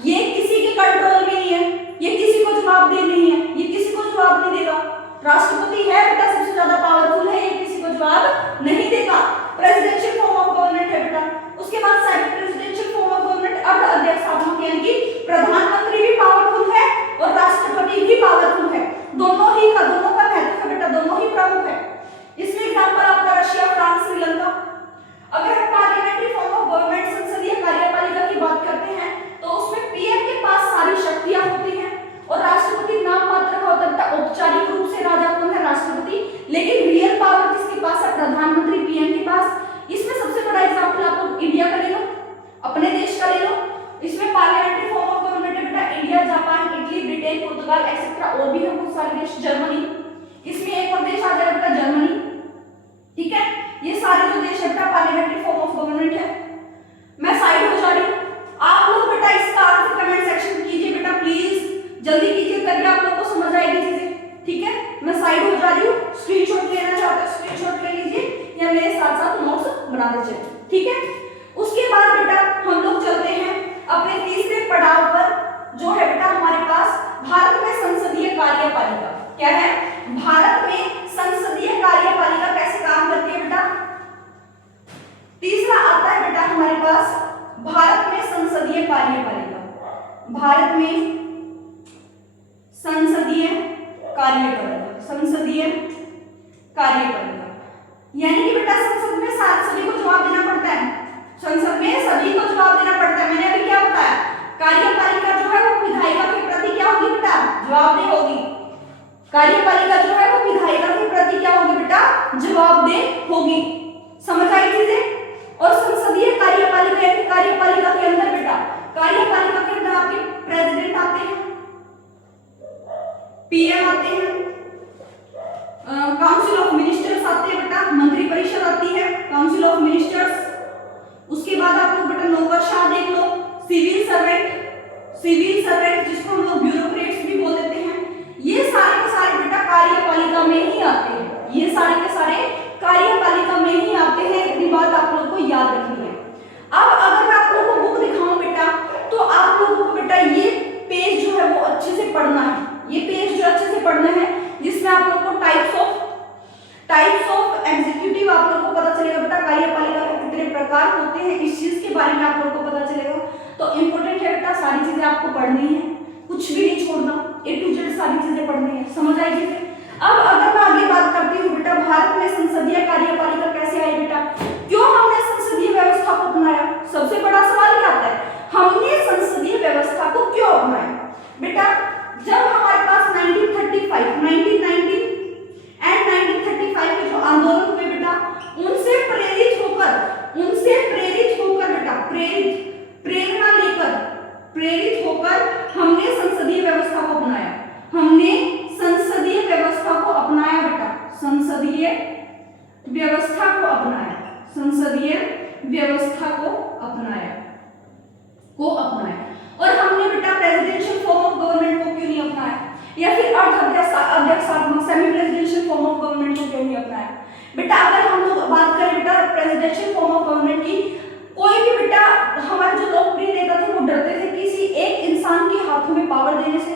ये किसी के कंट्रोल में नहीं है, ये किसी को जवाबदेह नहीं है, ये किसी को जवाब नहीं देगा। राष्ट्रपति है बेटा सबसे ज्यादा पावरफुल है, ये किसी को जवाब नहीं देगा। प्रेसिडेंशियल फॉर्म ऑफ गवर्नमेंट है बेटा। उसके बाद semi presidential form of government, अर्ध अध्यक्षात्मक, यानी कि प्रधानमंत्री भी पावरफुल है और राष्ट्रपति भी पावरफुल है, दोनों का महत्व है बेटा, दोनों ही प्रमुख है। इसमें एग्जांपल आपका रशिया, फ्रांस, श्रीलंका। अगर हम पार्लियामेंट्री फॉर्म ऑफ गवर्नमेंट, संसदीय कार्यपालिका की बात करते हैं तो उसमें पीएम के पास सारी शक्तियां होती हैं और राष्ट्रपति नाम मात्र का होता है। औपचारिक रूप से राजा कौन है, राष्ट्रपति, लेकिन रियल पावर किसके पास है, प्रधानमंत्री, पीएम के पास। इसमें सबसे बड़ा एग्जांपल आप लोग इंडिया का ले लो, अपने देश का ले लो। इसमें पार्लियामेंट्री फॉर्म ऑफ गवर्नमेंट है बेटा इंडिया, जापान, इटली, ब्रिटेन, पुर्तगाल एक्सेट्रा, और भी है बहुत सारे देश, जर्मनी। इसमें एक और देश आ जाएगा बेटा जर्मनी, ठीक है। ये सारे जो देश है बेटा पार्लियामेंट्री फॉर्म ऑफ गवर्नमेंट है। मैं साइड हो जा रही हूँ, आप लोग बेटा इसका आंसर कमेंट सेक्शन में कीजिए बेटा, प्लीज जल्दी कीजिए, तभी आप लोगों को समझ आएगी चीजें, ठीक है। मैं साइड हो जा रही हूँ, स्क्रीनशॉट लेना चाहते हो स्क्रीनशॉट ले लीजिए या मेरे साथ साथ नोट्स बना दीजिए, ठीक है। उसके बाद बेटा हम लोग चलते हैं अपने तीसरे पड़ाव पर, जो है बेटा हमारे पास भारत में संसदीय कार्यपालिका। क्या है, भारत में संसदीय कार्यपालिका कैसे काम करती है बेटा। तीसरा आता है बेटा हमारे पास भारत में संसदीय कार्यपालिका, भारत में संसदीय कार्यपालिका, संसदीय कार्यपालिका, यानी कि बेटा संसद में सभी को जवाब देना पड़ता है, संसद में सभी को जवाब देना पड़ता है। मैंने अभी क्या बताया, कार्यपालिका जो है वो विधायिका के प्रति क्या होगी बेटा, जवाबदेह होगी। कार्यपालिका जो है वो विधायिका के प्रति क्या होगी बेटा, जवाबदेह होगी। समझ आई चीजें। और संसदीय कार्यपालिका यानी कार्यपालिका के अंदर बेटा, कार्यपालिका के अंदर आपके प्रेसिडेंट आते हैं, पीएम आते हैं, काउंसिल ऑफ मिनिस्टर्स आते हैं बेटा, मंत्रिपरिषद आती है, काउंसिल ऑफ मिनिस्टर्स। उसके बाद आप लोग बेटा नौकरशाह देख लो, सिविल सर्वेंट जिसको हम लोग ब्यूरोक्रेट्स भी बोल देते हैं, ये सारे के सारे बेटा कार्यपालिका में ही आते हैं, ये सारे के सारे कार्यपालिका में ही आते हैं। इतनी बात आप लोग को याद रखनी है। अब अगर मैं आप लोगों को बुक दिखाऊं बेटा, तो आप लोगों को बेटा ये पेज जो है वो अच्छे से पढ़ना है, ये पेज जो अच्छे से पढ़ना है, जिसमें आप लोग को टाइप्स ऑफ एग्जीक्यूटिव आप लोग को पता चलेगा बेटा, कार्यपालिका के कितने प्रकार होते हैं, इस चीज के बारे में आप लोग को पता चलेगा। तो इंपॉर्टेंट है बेटा, सारी चीजें आपको पढ़नी है, कुछ भी नहीं छोड़ना, A to Z सारी चीजें पढ़नी है। समझ आई चीजें। अब अगर मैं आगे बात करती हूँ बेटा, भारत में संसदीय कार्यपालिका कैसे आई बेटा, क्यों हमने संसदीय व्यवस्था को अपनाया। सबसे बड़ा सवाल क्या आता है, हमने संसदीय व्यवस्था को क्यों अपनाया बेटा। जब हमारे पास 1919 एंड 1935 के जो आंदोलन हुए बेटा, उनसे प्रेरित होकर बेटा, प्रेरणा लेकर, प्रेरित होकर हमने संसदीय व्यवस्था को अपनाया, हमने संसदीय व्यवस्था को अपनाया बेटा, संसदीय व्यवस्था को अपनाया, संसदीय व्यवस्था को अपनाया। और हमने बेटा प्रेसिडेंशियल फॉर्म ऑफ गवर्नमेंट को क्यों नहीं अपनाया, या फिर अध्यक्षात्मक semi presidential form of government को क्यों नहीं अपनाया बेटा। अगर हम लोग बात करें बेटा प्रेसिडेंशियल फॉर्म ऑफ गवर्नमेंट की, कोई भी बेटा हमारे जो लोकप्रिय नेता थे वो डरते थे किसी एक इंसान के हाथों में पावर देने से,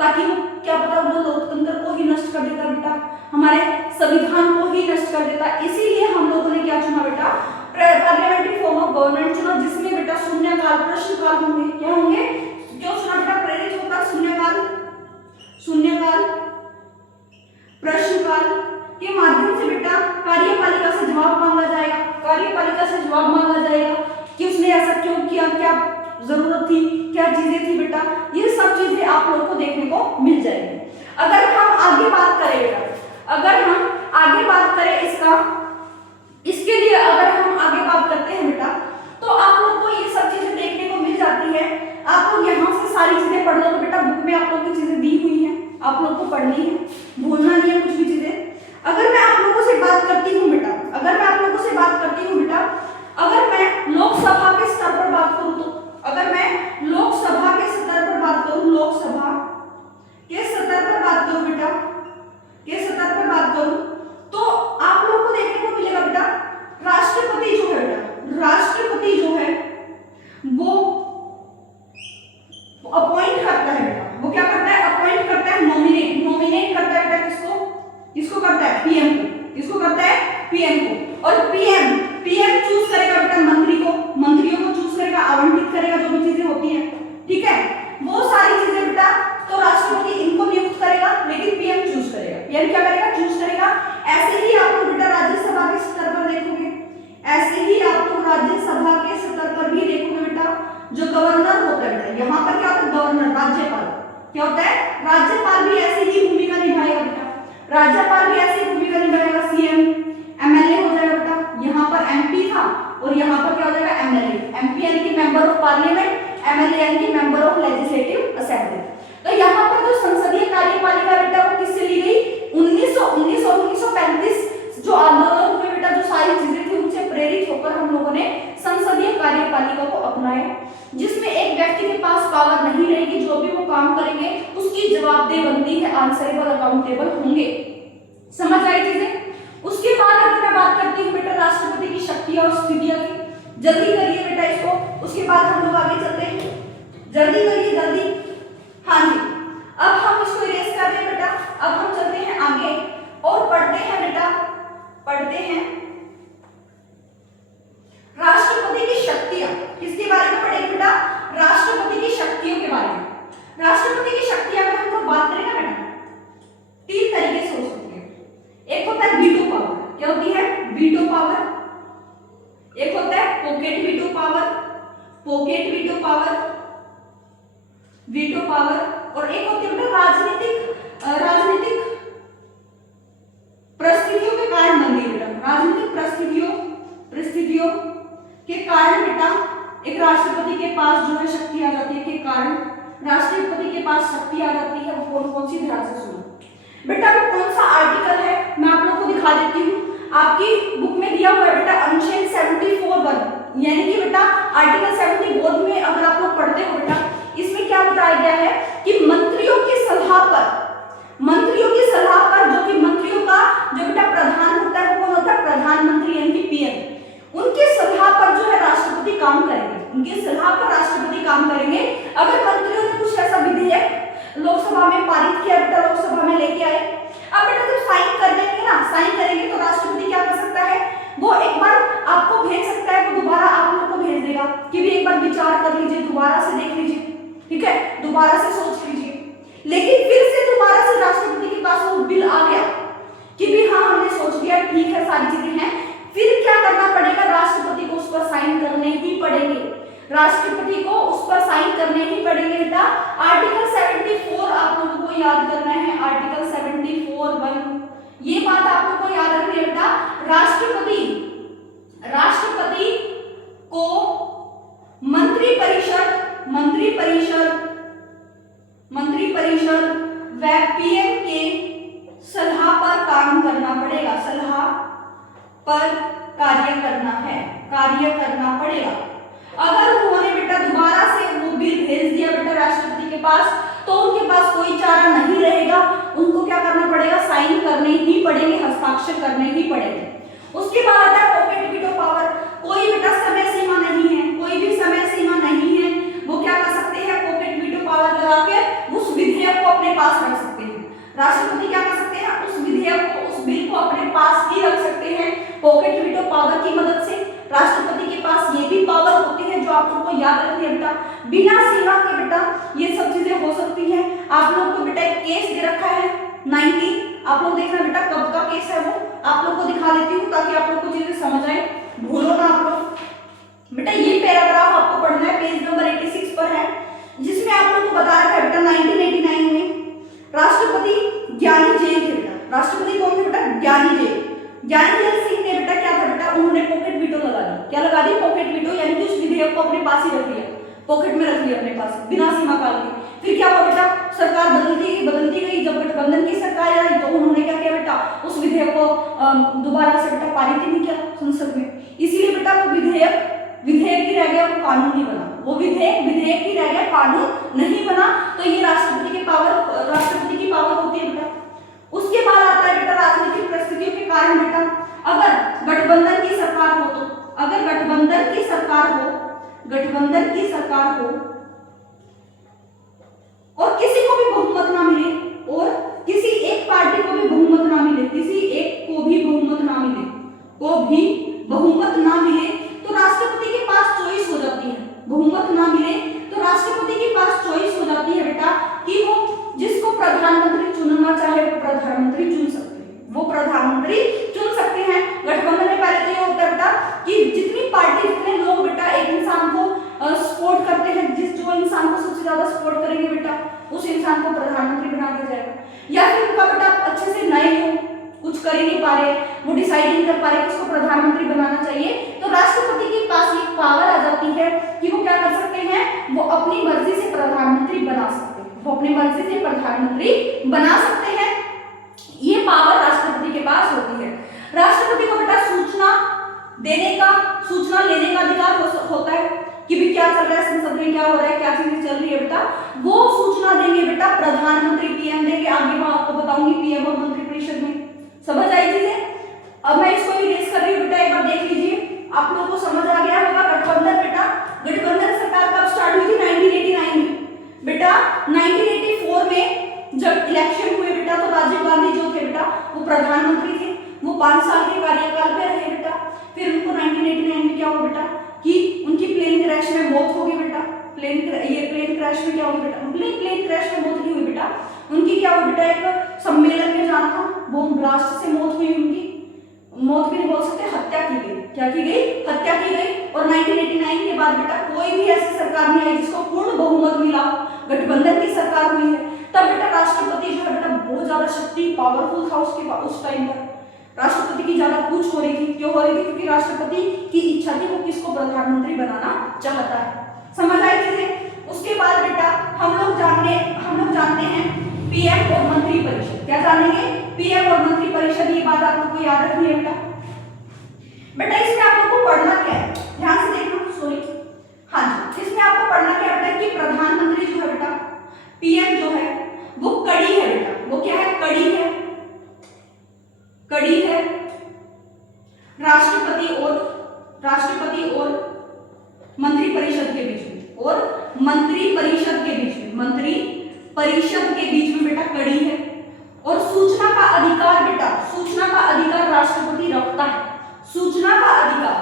ताकि वो क्या पता वो लोकतंत्र को ही नष्ट कर देता बेटा, हमारे संविधान को ही नष्ट कर देता। इसीलिए हम लोगों ने क्या चुना बेटा, पार्लियामेंट्री फॉर्म ऑफ गवर्नमेंट चुना, जिसमें बेटा शून्यकाल, प्रश्नकाल होंगे। क्या होंगे, क्यों चुना बेटा, प्रेरित होकर शून्यकाल, प्रश्नकाल के माध्यम से बेटा कार्यपालिका से जवाब मांगा जाएगा, कार्यपालिका से जवाब मांगा जाएगा कि उसने ऐसा क्यों किया, क्या जरूरत थी, क्या चीजें थी बेटा, ये सब चीजें आप लोगों को देखने को मिल जाएगी। अगर हम आगे बात करें बेटा, अगर हम आगे बात करें इसके लिए अगर हम आगे बात करते हैं बेटा, तो आप लोग को ये सब चीजें देखने को मिल जाती है। आप लोग यहाँ से सारी चीजें पढ़ लो बेटा, बुक में आप लोग की चीजें दी हुई हैं, आप लोग को पढ़नी है, भूलना नहीं है कुछ भी चीजें। अगर मैं आप लोगों से बात करती हूँ बेटा, अगर मैं लोकसभा के स्तर पर बात करूँ तो, अगर मैं पीएम को। किसको करता है? पीएम को। और पीएम चूज करेगा बेटा मंत्री को, मंत्रियों को चूज करेगा, आवंटित करेगा, जो भी चीजें होती है, ठीक है, वो सारी चीजें बेटा। तो राष्ट्रपति इनको नियुक्त करेगा, लेकिन पीएम चूज करेगा। पीएम क्या करेगा? चूज करेगा। ऐसे ही आप लोग बेटा राज्यसभा के स्तर पर देखोगे, ऐसे ही आप लोग राज्यसभा के स्तर पर भी देखोगे बेटा, जो गवर्नर होता है बेटा, यहाँ पर क्या होता है? गवर्नर, राज्यपाल क्या होता है? राज्यपाल भी ऐसी ही भूमिका निभाएगा बेटा, राज्यपाल भी ऐसी भूमिका निभाएगा। सीएम, एमएलए हो जाएगा बेटा, यहाँ पर एमपी था और यहाँ पर क्या हो जाएगा? एमएलए। एमपी यानी कि मेंबर ऑफ पार्लियामेंट, एमएलए यानी कि मेंबर ऑफ लेजिस्लेटिव असेंबली। तो यहाँ पर जो संसदीय कार्यपालिका बेटा वो किससे ली गई? 1919 और 1935 जो आंदोलन हुए बेटा, जो सारी चीजें थी उनसे प्रेरित होकर हम लोगों ने संसदीय कार्यपालिका को अपनाया, जिसमें एक व्यक्ति के पास पावर नहीं रहेगी, जो भी वो काम करेंगे उसकी जवाबदेही बनती है, आंसरेबल, अकाउंटेबल होंगे। समझ आई चीजें? उसके बाद अगर मैं बात करती हूँ बेटा राष्ट्रपति की शक्तियां और स्थितियां की, जल्दी करिए बेटा इसको, उसके बाद हम लोग आगे चलते हैं। जल्दी करिए, जल्दी। हाँ जी, अब हम इसको इरेज कर रहे हैं बेटा, अब हम चलते हैं आगे और पढ़ते हैं बेटा, पढ़ते हैं राष्ट्रपति की शक्तियां। किसके बारे में पढ़ेंगे बेटा? राष्ट्रपति की शक्तियों के बारे में। राष्ट्रपति की शक्तियां अगर हम लोग बात करें ना बेटा, 3 तरीके से हो सकती है। एक होता है वीटो पावर। क्या होती है? Veto power. एक होता है pocket veto power, pocket veto power, veto power. और एक होती है बेटा राजनीतिक परिस्थितियों के कारण बनती है बेटा, राजनीतिक परिस्थितियों के कारण बेटा एक राष्ट्रपति के पास जो है शक्ति आ जाती है, के कारण राष्ट्रपति के पास शक्ति आ जाती है। वो कौन सी? ध्यान से सुनो बेटा, वो कौन सा आर्टिकल है मैं आप लोग को दिखा देती हूँ। आपकी बुक में दिया हुआ है बेटा अनुच्छेद 74(1), यानी कि बेटा आर्टिकल 74 में अगर आप लोग पढ़ते हो बेटा, इसमें क्या बताया गया है कि मंत्रियों की सलाह पर, जो कि मंत्रियों का जो बेटा प्रधान होता है वो कौन होता है? प्रधानमंत्री यानी कि पीएम। उनके सलाह पर जो है राष्ट्रपति काम करेंगे, उनके सलाह पर राष्ट्रपति काम करेंगे। अगर मंत्रियों ने कुछ ऐसा विधेयक लोकसभा में पारित किया बेटा, लोकसभा में लेके आए, अब बेटा जब साइन कर देंगे ना, साइन करेंगे तो राष्ट्रपति क्या कर सकता है? वो एक बार आपको भेज सकता है, वो दोबारा आप लोग को भेज देगा कि भी एक बार विचार कर लीजिए, दोबारा से देख लीजिए, ठीक है, दोबारा से सोच लीजिए। लेकिन फिर से दोबारा से राष्ट्रपति के पास वो बिल आ गया कि भी हाँ हमने सोच लिया, ठीक है, सारी चीजें हैं, फिर क्या करना पड़ेगा? राष्ट्रपति को उस पर साइन करने ही पड़ेंगे, राष्ट्रपति को उस पर साइन करने ही पड़ेंगे बेटा। आर्टिकल 74 आप लोगों को याद करना है, आर्टिकल 74(1), ये बात आप लोगों को याद रखनी है बेटा। राष्ट्रपति को मंत्रिपरिषद व पीएम के सलाह पर काम करना पड़ेगा, सलाह पर कार्य करना पड़ेगा। अगर उन्होंने बेटा दोबारा से वो बिल भेज दिया बेटा राष्ट्रपति के पास, तो उनके पास कोई चारा नहीं रहेगा, उनको क्या करना पड़ेगा? साइन करने ही पड़ेंगे, हस्ताक्षर करने ही पड़ेंगे। उसके बाद आता है पॉकेट वीटो पावर। कोई बेटा समय सीमा नहीं है, कोई भी समय सीमा नहीं है, वो क्या कर सकते हैं? पॉकेट वीटो पावर लगा के उस विधेयक को अपने पास रख सकते हैं। राष्ट्रपति क्या कर सकते हैं? उस विधेयक को, उस बिल को अपने पास ही रख सकते हैं पॉकेट वीटो पावर की मदद से। राष्ट्रपति के पास ये भी पावर होती है जो आप लोगों को याद रखनी है बेटा, बिना सीमा के बेटा ये सब चीजें हो सकती हैं। आप लोग को बेटा एक केस दे रखा है 90, आप लोग देखना बेटा कब का केस है वो आप लोग को दिखा देती हूँ ताकि आप लोग को चीजें समझ आए, भूलो ना आप लोग। बेटा ये पैराग्राफ आपको पढ़ना है, पेज नंबर 86 पर है, जिसमें आप लोग को बता रखा है बेटा 1989 में राष्ट्रपति ज्ञानी जेल थे बेटा। राष्ट्रपति कौन थे बेटा? ज्ञानी जेल सिंह ने बेटा क्या था बेटा, उन्होंने पॉकेट वीटो लगा दी। क्या लगा दी? पॉकेट वीटो, यानी कि उस विधेयक को अपने पास ही रख लिया, पॉकेट में रख लिया अपने पास बिना सीमा काल के। फिर क्या हुआ बेटा? सरकार बदलती गई। जब गठबंधन की सरकार आई तो उन्होंने क्या किया बेटा? उस विधेयक को दोबारा से बेटा पारित ही नहीं किया संसद में। इसीलिए बेटा वो विधेयक ही रह गया, वो कानून नहीं बना। वो विधेयक ही रह गया, कानून नहीं बना। तो ये राष्ट्रपति की पावर होती है बेटा। उसके बाद आता है बेटा राजनीतिक परिस्थितियों के कारण बेटा, अगर गठबंधन की सरकार हो तो, अगर गठबंधन की सरकार हो और किसी को भी बहुमत ना मिले, और किसी एक पार्टी को भी बहुमत ना मिले, किसी एक चुनना चाहे वो प्रधानमंत्री चुन सकते हैं, वो प्रधानमंत्री चुन सकते हैं। गठबंधन में पहले तो ये होता है बेटा कि जितनी पार्टी जितने लोग बेटा एक इंसान को सपोर्ट करते हैं, जो इंसान को सबसे ज्यादा सपोर्ट करेंगे बेटा उस इंसान को प्रधानमंत्री बना दिया जाएगा। या फिर उनका बेटा अच्छे से नए हो, कुछ कर ही नहीं पा रहे, वो डिसाइड नहीं कर पा रहे किसको प्रधानमंत्री बनाना चाहिए, तो राष्ट्रपति के पास एक पावर आ जाती है कि वो क्या कर सकते हैं, वो अपनी मर्जी से प्रधानमंत्री बना सकते हैं, वो अपनी मर्जी से प्रधानमंत्री बना सकते हैं। ये पावर राष्ट्रपति के पास होती है। राष्ट्रपति को बेटा सूचना देने का, सूचना लेने का अधिकार होता है कि भी क्या चल रहा है संसद में, क्या हो रहा है, क्या चीजें चल रही है बेटा, वो सूचना देंगे बेटा प्रधानमंत्री, पीएम देंगे। आगे मैं आपको बताऊंगी पीएम और मंत्रिपरिषद में। समझ आई चीजें? अब मैं इसको इरेज कर रही हूँ बेटा, एक बार देख लीजिए, आप लोगों को समझ आ गया होगा। गठबंधन बेटा, गठबंधन सरकार कब स्टार्ट हुई थी? 1989 में बेटा। 1984 में जब इलेक्शन हुए बेटा तो राजीव गांधी जो थे बेटा वो प्रधानमंत्री थे, वो 5 साल के कार्यकाल पे रहे बेटा। फिर उनको 1989 में क्या हुआ बेटा कि उनकी प्लेन क्रैश में मौत हो गई बेटा। प्लेन क्रैश में क्या हुआ बेटा, प्लेन क्रैश में मौत नहीं हुई बेटा, उनकी क्या हुआ बेटा, एक सम्मेलन में जाना था, बम ब्लास्ट से मौत हुई उनकी। मौत भी नहीं बोल सकते, हत्या की गई। क्या की गई? हत्या की गई। और 1989 के बाद बेटा कोई भी ऐसी सरकार नहीं आई जिसको पूर्ण बहुमत मिला, गठबंधन की सरकार हुई है। तब बेटा राष्ट्रपति जो है बेटा बहुत ज्यादा शक्ति पावरफुल था उस टाइम पर। राष्ट्रपति की ज्यादा पूछ हो रही थी, क्यों हो रही थी? क्योंकि राष्ट्रपति की इच्छा थी, वो किसको प्रधानमंत्री बनाना चाहता है। समझ आई चीजें? उसके बाद बेटा हम लोग जानते हैं पीएम और मंत्रिपरिषद। क्या जानेंगे? पीएम और मंत्रिपरिषद। ये बात आप लोग को याद रखनी है बेटा। बेटा इसमें आप लोग को पढ़ना क्या है, ध्यान से देखना, सॉरी, हाँ जी, इसमें आपको पढ़ना क्या बेटा कि प्रधानमंत्री जो है बेटा, पीएम जो है वो कड़ी है बेटा। वो क्या है? कड़ी है, कड़ी है राष्ट्रपति और मंत्रिपरिषद के बीच में, और मंत्रिपरिषद के बीच में, मंत्रिपरिषद के बीच में बेटा कड़ी है। और सूचना का अधिकार बेटा, सूचना का अधिकार राष्ट्रपति रखता है। सूचना का अधिकार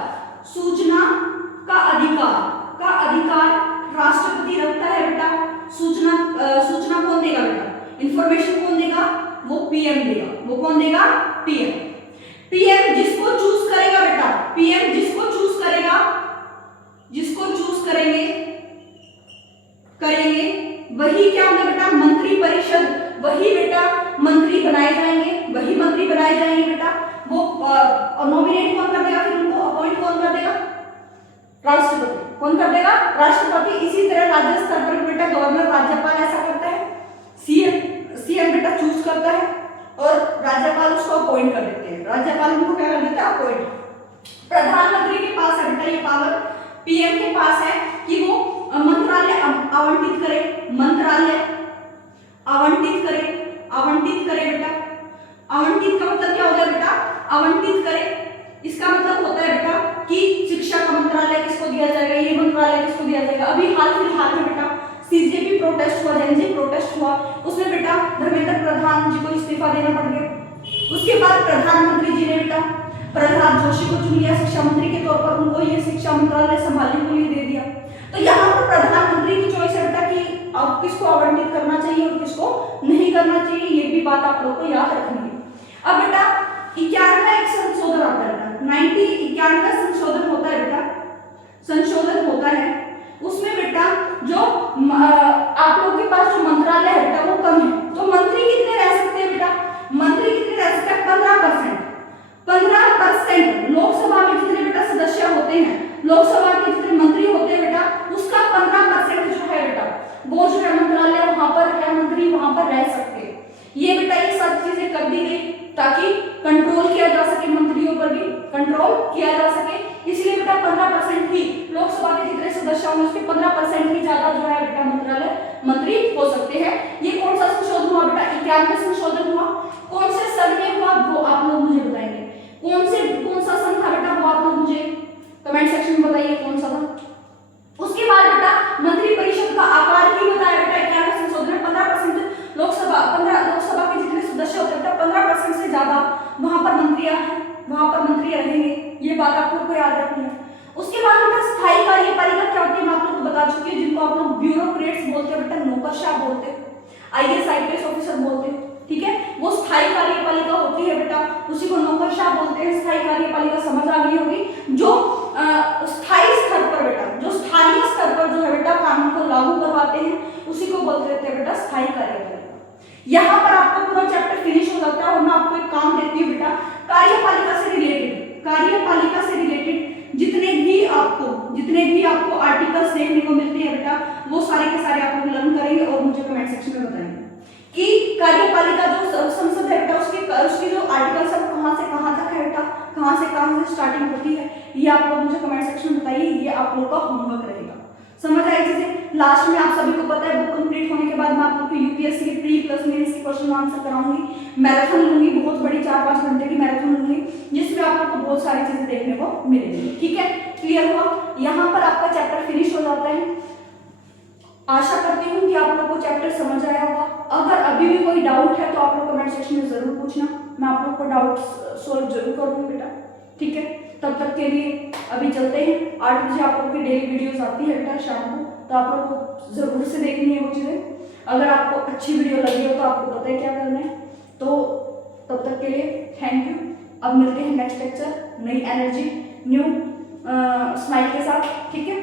राष्ट्रपति रखता है बेटा। सूचना कौन देगा बेटा? इंफॉर्मेशन कौन देगा? वो पीएम देगा। वो कौन देगा? पीएम जिसको चूज करेगा बेटा, पीएम जिसको चूज करेंगे वही क्या होगा बेटा? मंत्रिपरिषद, वही बेटा मंत्री बनाए जाएंगे बेटा। वो नॉमिनेट कौन कर देगा, फिर उनको अपॉइंट कौन कर देगा? राष्ट्रपति। कौन कर देगा? राष्ट्रपति। इसी तरह राज्य स्तर पर बेटा गवर्नर, राज्यपाल ऐसा करता है। सीएम बेटा चूज करता है और राज्यपाल उसको अपॉइंट कर देते हैं। राज्यपाल उनको क्या कर देता है? अपॉइंट। प्रधानमंत्री के पास है बेटा ये पावर, पीएम के पास है कि वो मंत्रालय आवंटित करे, आवंटित करे बेटा। आवंटित का मतलब क्या होगा बेटा? आवंटित करे, इसका मतलब होता है बेटा कि शिक्षा का मंत्रालय किसको दिया जाएगा, ये मंत्रालय किसको दिया जाएगा। अभी हाल फिलहाल में बेटा सीजेपी प्रोटेस्ट हुआ, जेएनजी प्रोटेस्ट हुआ, उसमें बेटा धर्मेंद्र प्रधान जी को इस्तीफा देना पड़ गया। उसके बाद प्रधानमंत्री जी ने बेटा प्रहलाद जोशी को चुन लिया शिक्षा मंत्री के तौर पर, उनको ये शिक्षा मंत्रालय संभालने के लिए दे दिया। तो यहाँ पर प्रधानमंत्री की चॉइस है बेटा कि आप किसको आवंटित करना चाहिए और किसको नहीं करना चाहिए, ये भी बात आप लोग को याद रखनी है। अब बेटा 91 एक संशोधन आता है बेटा, 91 संशोधन होता है बेटा, संशोधन होता है। उसमें बेटा जो आप लोग के पास जो मंत्रालय है बेटा वो कम है, तो मंत्री कितने रह सकते हैं बेटा? मंत्री कितने रह सकते हैं? 15%। 15% लोकसभा में जितने बेटा सदस्य होते हैं, लोकसभा के जितने मंत्री होते हैं बेटा, उसका 15% जो है बेटा वो जो है मंत्रालय वहां पर है, मंत्री वहां पर रह सकते हैं। ये बेटा ये सब चीजें कर दी गई ताकि कंट्रोल किया जा सके, मंत्रियों पर भी कंट्रोल किया जा सके। इसलिए बेटा 15% ही लोकसभा के जितने सदस्य होंगे उसके 15% ही ज्यादा जो है बेटा मंत्री हो सकते हैं। ये कौन सा संशोधन हुआ बेटा? 91 संशोधन हुआ। कौन से सन में हुआ वो आप लोग मुझे बताएंगे। कौन सा सन था बेटा वो आप लोग मुझे कमेंट सेक्शन में बताइए कौन सा था। उसके बाद बेटा मंत्रिपरिषद का आकार ही बताया बेटा 91 संशोधन में 15% लोकसभा के जितने सदस्य होते हैं 15% से ज्यादा वहां पर मंत्रियां रहेंगे। ये बात आप लोग को याद रखनी है। उसके बाद बेटा स्थायी कार्यपालिका क्या होती है मैं आप लोग को बता चुकी हूँ, जिनको आप लोग ब्यूरोक्रेट्स बोलते हैं बेटा, नौकरशाह बोलते हैं, आईएएस आईपीएस ऑफिसर बोलते हैं। ठीक है। वो स्थायी कार्यपालिका होती है बेटा, उसी को नौकरशाह बोलते हैं। स्थायी कार्यपालिका समझ आ गई होगी, जो स्थायी स्तर पर बेटा, जो स्थानीय स्तर पर जो है बेटा कानून को लागू करवाते हैं, उसी को बोलते रहते हैं बेटा स्थायी कार्यपालिका। यहाँ पर आपका पूरा चैप्टर फिनिश हो जाता है और मैं आपको एक काम देती हूँ बेटा, कार्यपालिका से रिलेटेड जितने भी आपको आर्टिकल्स देखने को मिलते हैं बेटा, वो सारे के सारे आप लोग लर्न करेंगे और मुझे कमेंट सेक्शन में बताएंगे कि कार्यपालिका जो संसद है बेटा, उसकी जो आर्टिकल्स है कहाँ से कहाँ तक है बेटा, कहाँ से स्टार्टिंग होती है, ये आप लोग मुझे कमेंट सेक्शन में बताइए। ये आप लोग का होमवर्क रहेगा। समझ आई चीजें? लास्ट में आप सभी को पता है, बुक कंप्लीट होने के बाद मैं आप लोग को यूपीएससी के प्री प्लस मेंस के क्वेश्चन आंसर कराऊंगी। मैराथन लूंगी, बहुत बड़ी 4-5 घंटे की मैराथन लूंगी, जिसमें आप लोग को बहुत सारी चीजें देखने को मिलेंगी। ठीक है, क्लियर हुआ? यहाँ पर आपका चैप्टर फिनिश हो जाता है। आशा करती हूँ कि आप लोगों को चैप्टर समझ आया होगा। अगर अभी भी कोई डाउट है तो आप लोग कमेंट सेक्शन में जरूर पूछना, मैं आप लोग को डाउट सोल्व जरूर करूँगी बेटा। ठीक है, तब तक के लिए अभी चलते हैं। 8 बजे आप लोग की डेली वीडियोस आती है बेटा शाम को, तो आप लोग को जरूर से देखनी है वो चीज़ें। अगर आपको अच्छी वीडियो लगी हो तो आपको पता है क्या करना है। तो तब तक के लिए थैंक यू। अब मिलते हैं नेक्स्ट लेक्चर नई एनर्जी न्यू स्माइल के साथ। ठीक है।